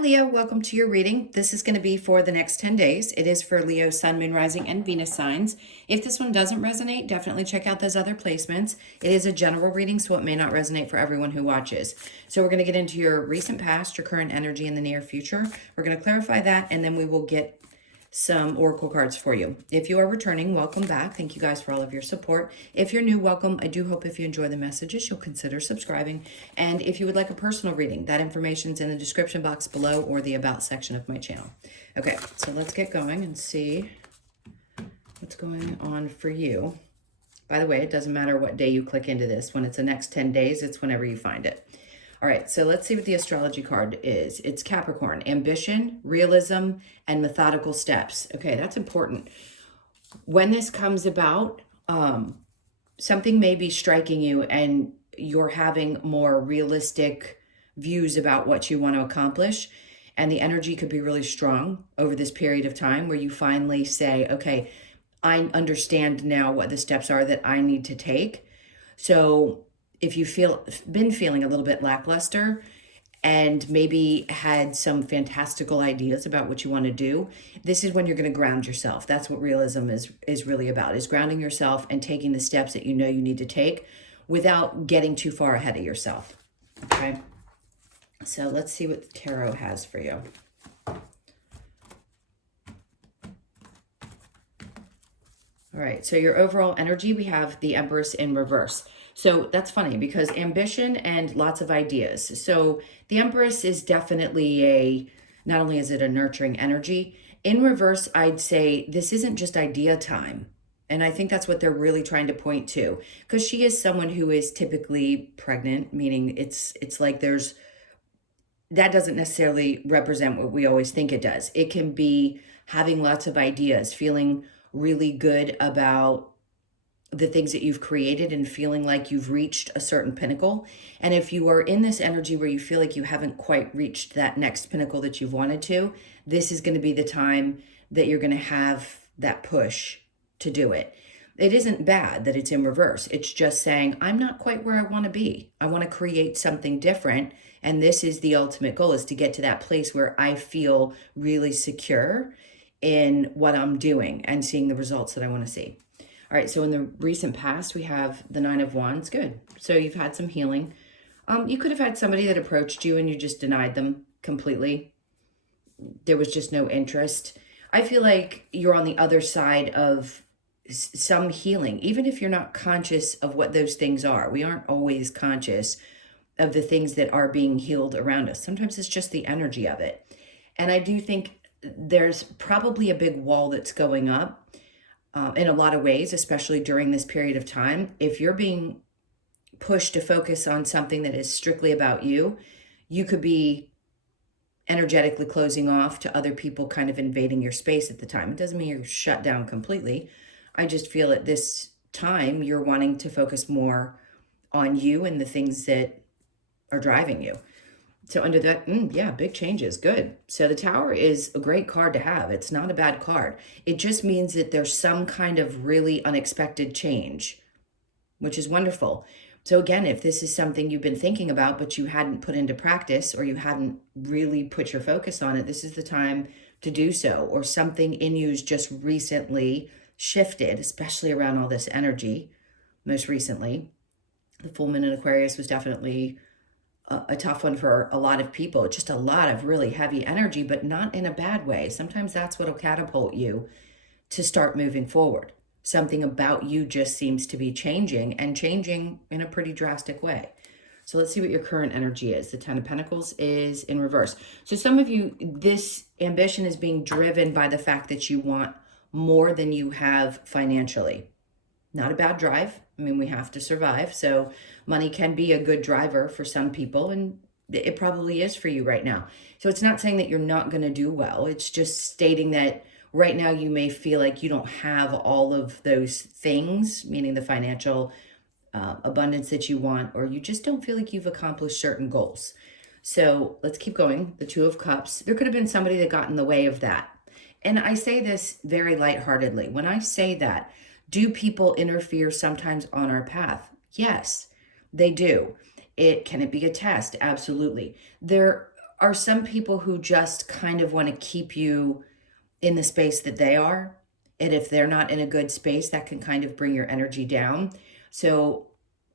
Leo, welcome to your reading. This is going to be for the next 10 days. It is for Leo, Sun, Moon, Rising, and Venus signs. If this one doesn't resonate, definitely check out those other placements. It is a general reading, so it may not resonate for everyone who watches. So we're going to get into your recent past, your current energy, and the near future. We're going to clarify that, and then we will get some oracle cards for you. If you are returning, welcome back. Thank you guys for all of your support. If you're new, welcome. I do hope if you enjoy the messages, you'll consider subscribing. And if you would like a personal reading, that information's in the description box below or the about section of my channel. Okay, so let's get going and see what's going on for you. By the way, it doesn't matter what day you click into this. When it's the next 10 days, it's whenever you find it. All right, so let's see what the astrology card is. It's Capricorn, ambition, realism, and methodical steps. Okay, that's important. When this comes about, something may be striking you and you're having more realistic views about what you want to accomplish. And the energy could be really strong over this period of time where you finally say, okay, I understand now what the steps are that I need to take. So if you been feeling a little bit lackluster and maybe had some fantastical ideas about what you want to do, this is when you're going to ground yourself. That's what realism is really about, is grounding yourself and taking the steps that you know you need to take without getting too far ahead of yourself. Okay, so let's see what the tarot has for you. All right, so your overall energy, we have the Empress in reverse. So that's funny because ambition and lots of ideas. So the Empress is definitely not only is it a nurturing energy, in reverse, I'd say this isn't just idea time. And I think that's what they're really trying to point to, because she is someone who is typically pregnant, meaning it's like that doesn't necessarily represent what we always think it does. It can be having lots of ideas, feeling really good about the things that you've created and feeling like you've reached a certain pinnacle. And if you are in this energy where you feel like you haven't quite reached that next pinnacle that you've wanted to, this is going to be the time that you're going to have that push to do it. It isn't bad that it's in reverse. It's just saying, I'm not quite where I want to be. I want to create something different. And this is the ultimate goal, is to get to that place where I feel really secure in what I'm doing and seeing the results that I want to see. All right, so in the recent past, we have the Nine of Wands. Good. So you've had some healing. You could have had somebody that approached you and you just denied them completely. There was just no interest. I feel like you're on the other side of some healing, even if you're not conscious of what those things are. We aren't always conscious of the things that are being healed around us. Sometimes it's just the energy of it. And I do think there's probably a big wall that's going up. In a lot of ways, especially during this period of time. If you're being pushed to focus on something that is strictly about you, you could be energetically closing off to other people kind of invading your space at the time. It doesn't mean you're shut down completely. I just feel at this time, you're wanting to focus more on you and the things that are driving you. So under that, yeah, big changes. Good. So the Tower is a great card to have. It's not a bad card. It just means that there's some kind of really unexpected change, which is wonderful. So again, if this is something you've been thinking about, but you hadn't put into practice or you hadn't really put your focus on it, this is the time to do so. Or something in you's just recently shifted, especially around all this energy. Most recently, the full moon in Aquarius was definitely a tough one for a lot of people. Just a lot of really heavy energy, but not in a bad way. Sometimes that's what'll catapult you to start moving forward. Something about you just seems to be changing, and changing in a pretty drastic way. So let's see what your current energy is. The Ten of Pentacles is in reverse. So some of you, this ambition is being driven by the fact that you want more than you have financially. Not a bad drive. I mean, we have to survive. So money can be a good driver for some people, and it probably is for you right now. So it's not saying that you're not going to do well. It's just stating that right now you may feel like you don't have all of those things, meaning the financial abundance that you want, or you just don't feel like you've accomplished certain goals. So let's keep going. The Two of Cups. There could have been somebody that got in the way of that. And I say this very lightheartedly. When I say that, do people interfere sometimes on our path? Yes, they do. Can it be a test? Absolutely. There are some people who just kind of want to keep you in the space that they are. And if they're not in a good space, that can kind of bring your energy down. So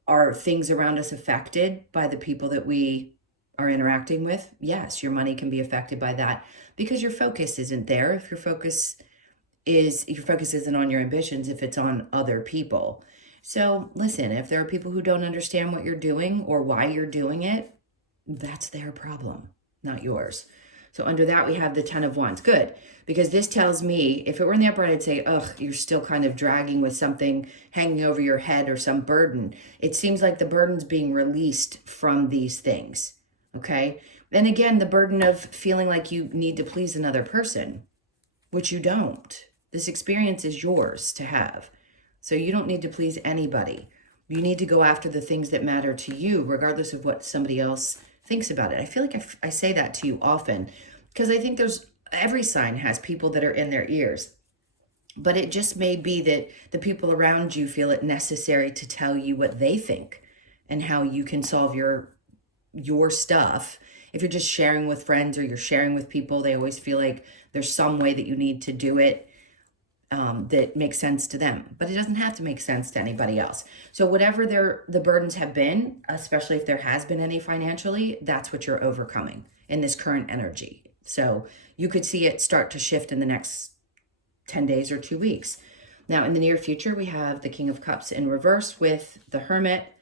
are things around us affected by the people that we are interacting with? Yes, your money can be affected by that because your focus isn't there. If your focus isn't on your ambitions, if it's on other people. So listen, if there are people who don't understand what you're doing or why you're doing it, that's their problem, not yours. So under that, we have the 10 of Wands. Good, because this tells me, if it were in the upright, I'd say, ugh, you're still kind of dragging with something hanging over your head or some burden. It seems like the burden's being released from these things, okay? And again, the burden of feeling like you need to please another person, which you don't. This experience is yours to have. So you don't need to please anybody. You need to go after the things that matter to you, regardless of what somebody else thinks about it. I feel like I say that to you often because I think every sign has people that are in their ears, but it just may be that the people around you feel it necessary to tell you what they think and how you can solve your stuff. If you're just sharing with friends or you're sharing with people, they always feel like there's some way that you need to do it that makes sense to them, but it doesn't have to make sense to anybody else. So whatever the burdens have been, especially if there has been any financially, that's what you're overcoming in this current energy. So you could see it start to shift in the next 10 days or 2 weeks. Now, in the near future, we have the King of Cups in reverse with the Hermit.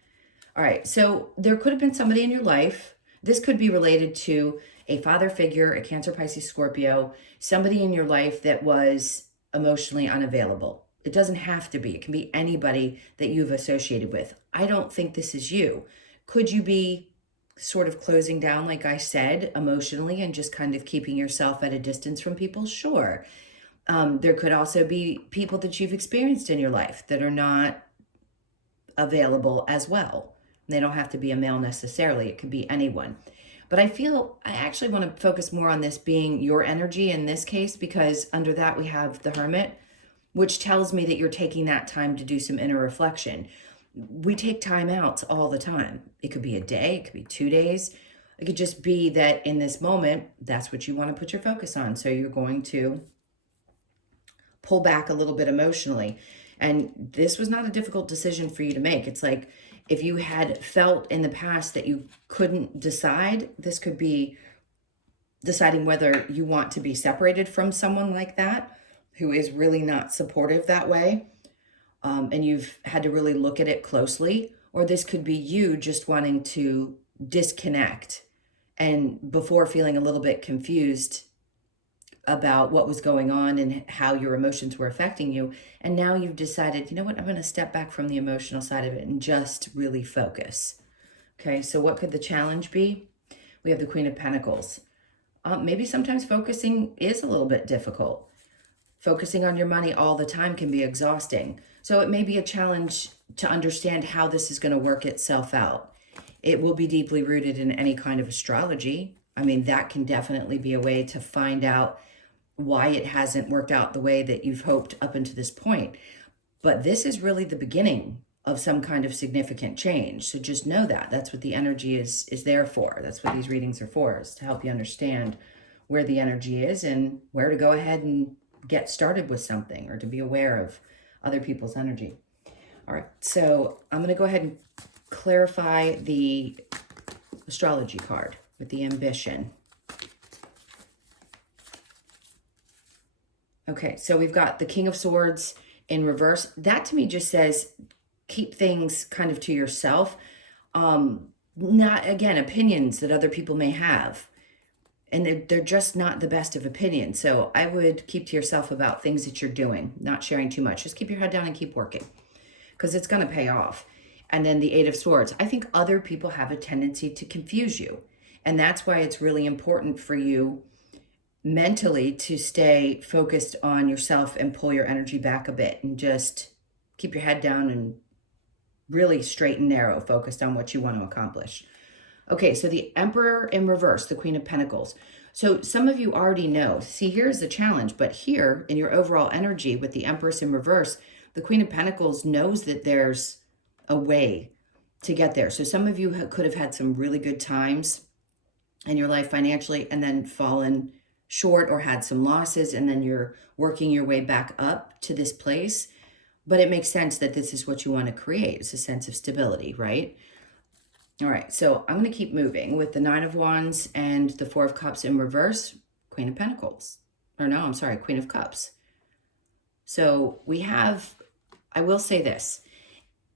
All right, so there could have been somebody in your life. This could be related to a father figure, a Cancer, Pisces, Scorpio, somebody in your life that was emotionally unavailable. It doesn't have to be. It can be anybody that you've associated with. I don't think this is you. Could you be sort of closing down, like I said, emotionally and just kind of keeping yourself at a distance from people? Sure. There could also be people that you've experienced in your life that are not available as well. They don't have to be a male necessarily. It could be anyone. But I actually want to focus more on this being your energy in this case, because under that we have the Hermit, which tells me that you're taking that time to do some inner reflection. We take time out all the time. It could be a day, it could be 2 days. It could just be that in this moment, that's what you want to put your focus on. So you're going to pull back a little bit emotionally. And this was not a difficult decision for you to make. It's like, if you had felt in the past that you couldn't decide, this could be deciding whether you want to be separated from someone like that, who is really not supportive that way. And you've had to really look at it closely. Or this could be you just wanting to disconnect and before feeling a little bit confused about what was going on and how your emotions were affecting you. And now you've decided, you know what, I'm going to step back from the emotional side of it and just really focus. Okay, so what could the challenge be? We have the Queen of Pentacles. Maybe sometimes focusing is a little bit difficult. Focusing on your money all the time can be exhausting. So it may be a challenge to understand how this is going to work itself out. It will be deeply rooted in any kind of astrology. I mean, that can definitely be a way to find out why it hasn't worked out the way that you've hoped up until this point. But this is really the beginning of some kind of significant change. So just know that. That's what the energy is there for. That's what these readings are for, is to help you understand where the energy is and where to go ahead and get started with something, or to be aware of other people's energy. All right, so I'm going to go ahead and clarify the astrology card with the ambition. Okay, so we've got the King of Swords in reverse. That to me just says keep things kind of to yourself. Not, again, opinions that other people may have. And they're just not the best of opinions. So I would keep to yourself about things that you're doing, not sharing too much. Just keep your head down and keep working, because it's going to pay off. And then the Eight of Swords. I think other people have a tendency to confuse you. And that's why it's really important for you mentally to stay focused on yourself and pull your energy back a bit and just keep your head down and really straight and narrow, focused on what you want to accomplish. Okay, so the Emperor in reverse, the Queen of Pentacles. So some of you already know. See, here's the challenge, but here in your overall energy with the Empress in reverse, the Queen of Pentacles knows that there's a way to get there. So some of you could have had some really good times in your life financially and then fallen short or had some losses, and then you're working your way back up to this place. But it makes sense that this is what you want to create. It's a sense of stability, right? All right, so I'm going to keep moving with the Nine of Wands and the Four of Cups in reverse, Queen of Pentacles. Or no, I'm sorry, Queen of Cups. So we have, I will say this,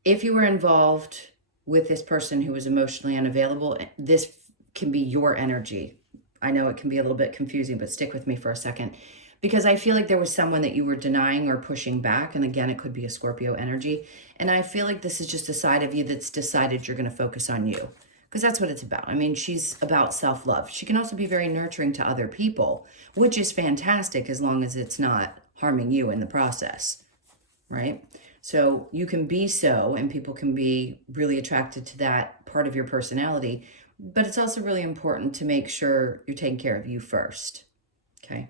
if you were involved with this person who was emotionally unavailable, this can be your energy. I know it can be a little bit confusing, but stick with me for a second, because I feel like there was someone that you were denying or pushing back. And again, it could be a Scorpio energy. And I feel like this is just a side of you that's decided you're going to focus on you, because that's what it's about. I mean, she's about self-love. She can also be very nurturing to other people, which is fantastic as long as it's not harming you in the process, right? So you can be so, and people can be really attracted to that part of your personality, but it's also really important to make sure you're taking care of you first, okay?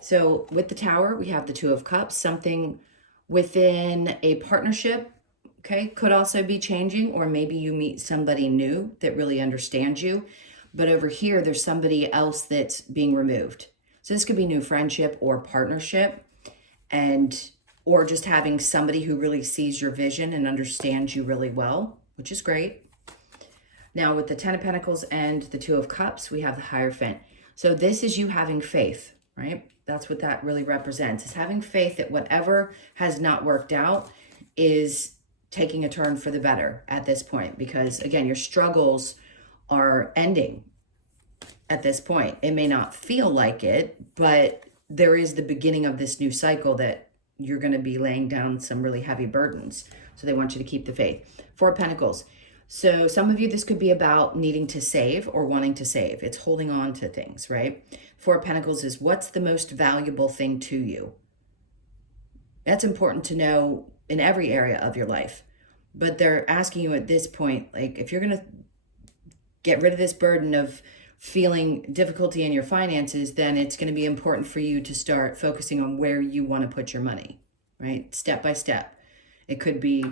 So with the Tower, we have the Two of Cups, something within a partnership, okay, could also be changing, or maybe you meet somebody new that really understands you. But over here, there's somebody else that's being removed. So this could be new friendship or partnership, and or just having somebody who really sees your vision and understands you really well, which is great. Now with the Ten of Pentacles and the Two of Cups, we have the Hierophant. So this is you having faith, right? That's what that really represents, is having faith that whatever has not worked out is taking a turn for the better at this point. Because again, your struggles are ending at this point. It may not feel like it, but there is the beginning of this new cycle that you're going to be laying down some really heavy burdens. So they want you to keep the faith. Four of Pentacles. So some of you, this could be about needing to save or wanting to save. It's holding on to things, right? Four of Pentacles is, what's the most valuable thing to you? That's important to know in every area of your life. But they're asking you at this point, like, if you're going to get rid of this burden of feeling difficulty in your finances, then it's going to be important for you to start focusing on where you want to put your money, right? Step by step. It could be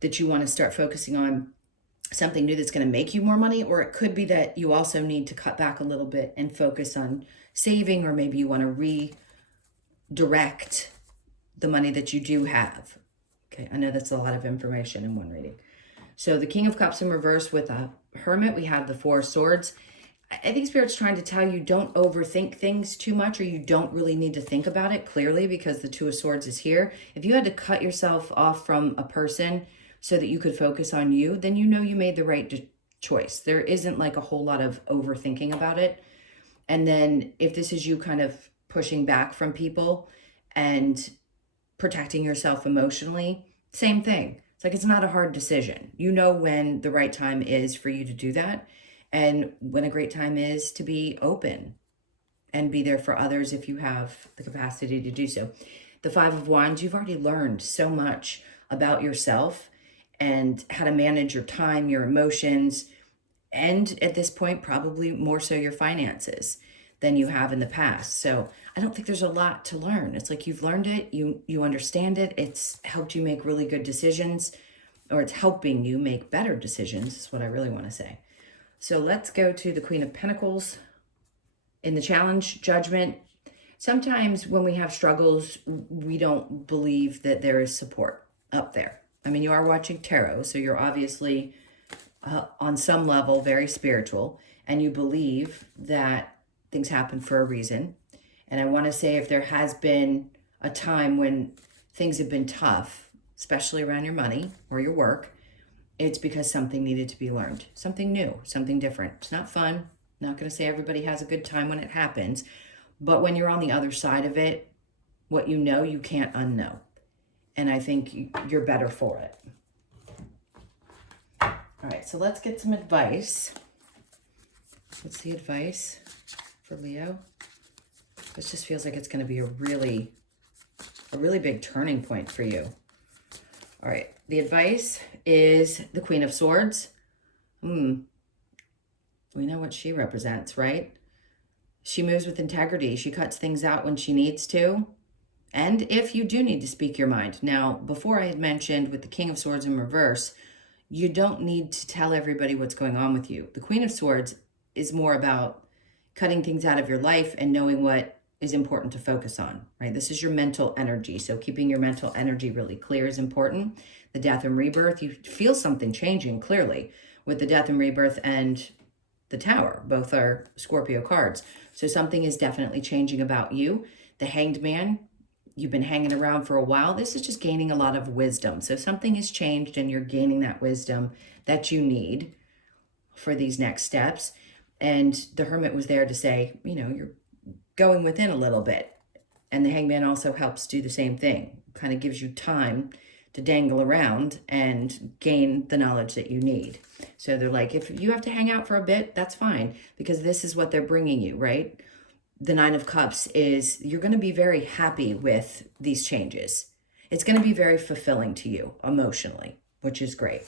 that you want to start focusing on something new that's going to make you more money, or it could be that you also need to cut back a little bit and focus on saving, or maybe you want to redirect the money that you do have. Okay, I know that's a lot of information in one reading. So the King of Cups in reverse with a Hermit, we have the Four of Swords. I think Spirit's trying to tell you, don't overthink things too much, or you don't really need to think about it clearly, because the Two of Swords is here. If you had to cut yourself off from a person so that you could focus on you, then you know you made the right choice. There isn't like a whole lot of overthinking about it. And then if this is you kind of pushing back from people and protecting yourself emotionally, same thing. It's like, it's not a hard decision. You know when the right time is for you to do that, and when a great time is to be open and be there for others if you have the capacity to do so. The Five of Wands, you've already learned so much about yourself and how to manage your time, your emotions, and at this point, probably more so your finances than you have in the past. So I don't think there's a lot to learn. It's like you've learned it, you understand it, it's helped you make really good decisions, or it's helping you make better decisions, is what I really want to say. So let's go to the Queen of Pentacles in the challenge, Judgment. Sometimes when we have struggles, we don't believe that there is support up there. I mean, you are watching tarot, so you're obviously on some level very spiritual, and you believe that things happen for a reason. And I want to say, if there has been a time when things have been tough, especially around your money or your work, it's because something needed to be learned, something new, something different. It's not fun. I'm not going to say everybody has a good time when it happens, but when you're on the other side of it, what you know, you can't unknow. And I think you're better for it. All right, so let's get some advice. What's the advice for Leo? This just feels like it's going to be a really big turning point for you. All right, the advice is the Queen of Swords. We know what she represents, right? She moves with integrity. She cuts things out when she needs to. And if you do need to speak your mind. Now, before I had mentioned with the King of Swords in reverse, you don't need to tell everybody what's going on with you. The Queen of Swords is more about cutting things out of your life and knowing what is important to focus on, right? This is your mental energy. So keeping your mental energy really clear is important. The death and rebirth, you feel something changing clearly with the death and rebirth and the Tower. Both are Scorpio cards. So something is definitely changing about you. The Hanged Man, you've been hanging around for a while. This is just gaining a lot of wisdom. So something has changed and you're gaining that wisdom that you need for these next steps. And the Hermit was there to say, you know, you're going within a little bit. And the Hangman also helps do the same thing. Kind of gives you time to dangle around and gain the knowledge that you need. So they're like, if you have to hang out for a bit, that's fine, because this is what they're bringing you, right? The Nine of Cups is you're going to be very happy with these changes. It's going to be very fulfilling to you emotionally, which is great.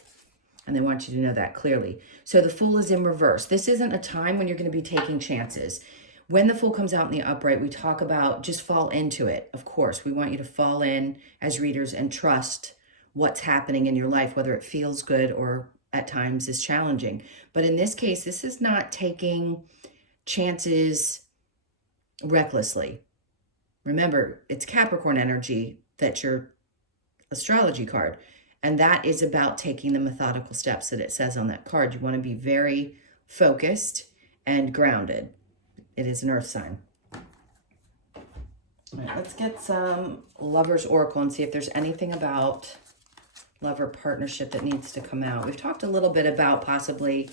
And they want you to know that clearly. So the Fool is in reverse. This isn't a time when you're going to be taking chances. When the Fool comes out in the upright, we talk about just fall into it. Of course, we want you to fall in as readers and trust what's happening in your life, whether it feels good or at times is challenging. But in this case, this is not taking chances recklessly. Remember, it's Capricorn energy that's your astrology card. And that is about taking the methodical steps that it says on that card. You want to be very focused and grounded. It is an earth sign. All right, let's get some Lover's Oracle and see if there's anything about lover partnership that needs to come out. We've talked a little bit about possibly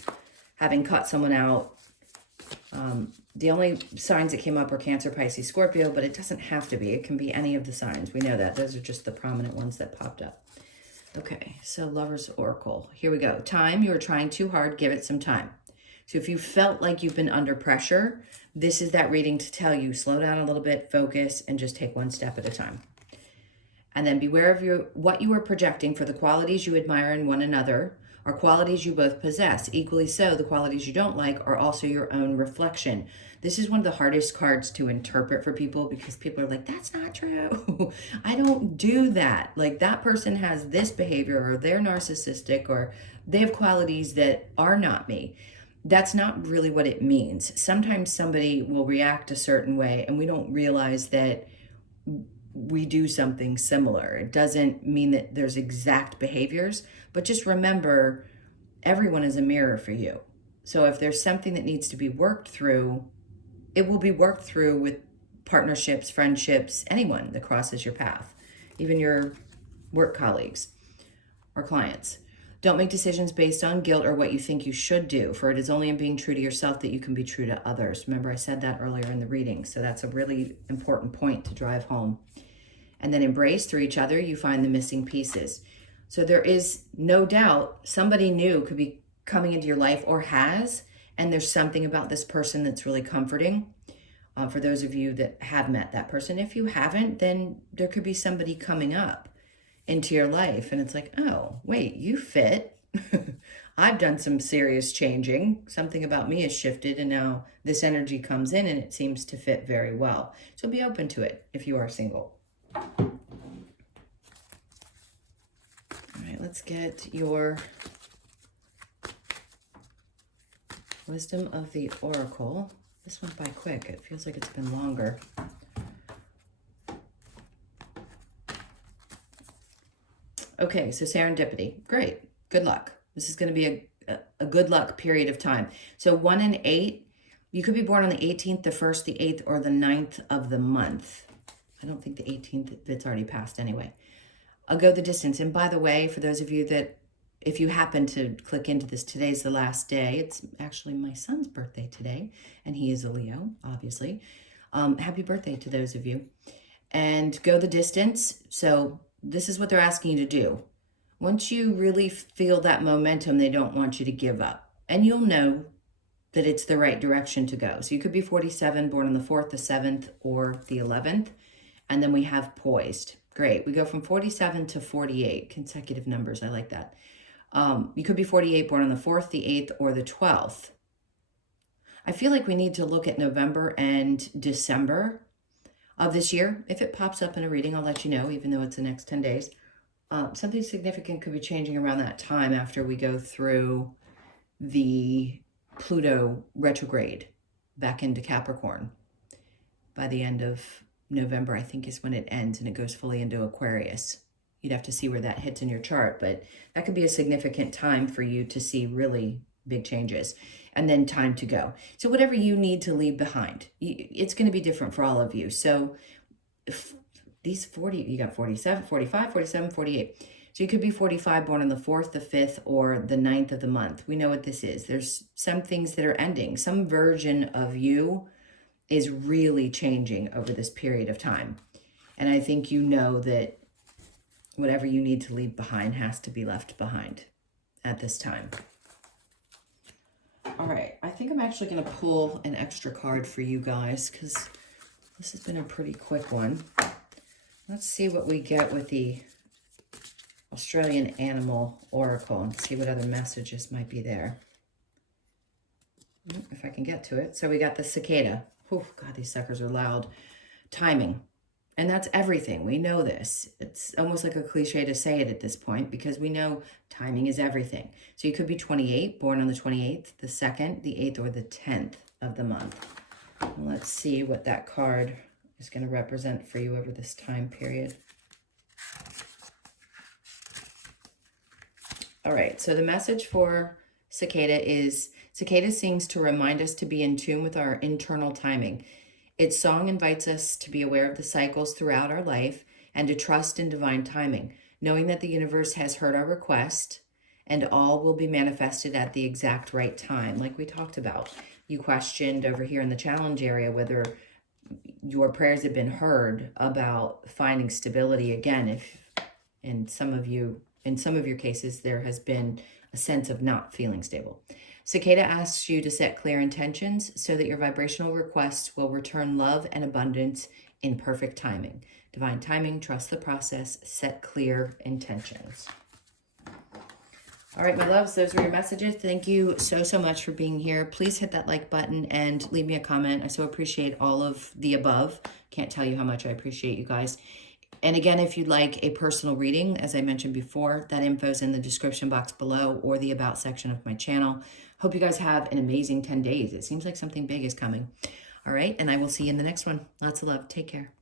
having cut someone out. The only signs that came up were Cancer, Pisces, Scorpio, but it doesn't have to be. It can be any of the signs. We know that. Those are just the prominent ones that popped up. Okay, so Lover's Oracle. Here we go. Time, you are trying too hard. Give it some time. So if you felt like you've been under pressure, this is that reading to tell you, slow down a little bit, focus, and just take one step at a time. And then beware of what you are projecting, for the qualities you admire in one another are qualities you both possess. Equally so, the qualities you don't like are also your own reflection. This is one of the hardest cards to interpret for people, because people are like, that's not true. I don't do that. Like, that person has this behavior, or they're narcissistic, or they have qualities that are not me. That's not really what it means. Sometimes somebody will react a certain way and we don't realize that we do something similar. It doesn't mean that there's exact behaviors, but just remember, everyone is a mirror for you. So if there's something that needs to be worked through, it will be worked through with partnerships, friendships, anyone that crosses your path, even your work colleagues or clients. Don't make decisions based on guilt or what you think you should do, for it is only in being true to yourself that you can be true to others. Remember, I said that earlier in the reading, so that's a really important point to drive home. And then embrace, through each other, you find the missing pieces. So there is no doubt somebody new could be coming into your life, or has, and there's something about this person that's really comforting. For those of you that have met that person. If you haven't, then there could be somebody coming up into your life and it's like, oh, wait, you fit. I've done some serious changing. Something about me has shifted, and now this energy comes in and it seems to fit very well. So be open to it if you are single. All right, let's get your Wisdom of the Oracle. This went by quick. It feels like it's been longer. Okay, so serendipity. Great. Good luck. This is going to be a good luck period of time. So 1 and 8, you could be born on the 18th, the 1st, the 8th, or the 9th of the month. I don't think the 18th, it's already passed anyway. I'll go the distance. And by the way, for those of you that, if you happen to click into this, today's the last day. It's actually my son's birthday today, and he is a Leo, obviously. Happy birthday to those of you. And go the distance. So this is what they're asking you to do. Once you really feel that momentum, they don't want you to give up. And you'll know that it's the right direction to go. So you could be 47, born on the 4th, the 7th, or the 11th. And then we have poised. Great. We go from 47 to 48. Consecutive numbers. I like that. You could be 48, born on the 4th, the 8th, or the 12th. I feel like we need to look at November and December of this year. If it pops up in a reading, I'll let you know, even though it's the next 10 days. Something significant could be changing around that time after we go through the Pluto retrograde back into Capricorn by the end of November, I think is when it ends, and it goes fully into Aquarius. You'd have to see where that hits in your chart, but that could be a significant time for you to see really big changes, and then time to go. So whatever you need to leave behind, it's going to be different for all of you. So if these 40, you got 47, 45, 47, 48. So you could be 45, born on the 4th, the 5th, or the 9th of the month. We know what this is. There's some things that are ending. Some version of you is really changing over this period of time. And I think you know that whatever you need to leave behind has to be left behind at this time. All right, I think I'm actually going to pull an extra card for you guys because this has been a pretty quick one. Let's see what we get with the Australian Animal Oracle and see what other messages might be there. If I can get to it. So we got the cicada. Oh, God, these suckers are loud. Timing. And that's everything. We know this. It's almost like a cliche to say it at this point because we know timing is everything. So you could be 28, born on the 28th, the 2nd, the 8th, or the 10th of the month. And let's see what that card is going to represent for you over this time period. All right, so the message for cicada is, cicada sings to remind us to be in tune with our internal timing. Its song invites us to be aware of the cycles throughout our life and to trust in divine timing, knowing that the universe has heard our request and all will be manifested at the exact right time, like we talked about. You questioned over here in the challenge area whether your prayers have been heard about finding stability again. If in some of your cases, there has been a sense of not feeling stable. Cicada asks you to set clear intentions so that your vibrational requests will return love and abundance in perfect timing. Divine timing, trust the process, set clear intentions. All right, my loves, those were your messages. Thank you so, so much for being here. Please hit that like button and leave me a comment. I so appreciate all of the above. Can't tell you how much I appreciate you guys. And again, if you'd like a personal reading, as I mentioned before, that info is in the description box below or the About section of my channel. Hope you guys have an amazing 10 days. It seems like something big is coming. All right, and I will see you in the next one. Lots of love. Take care.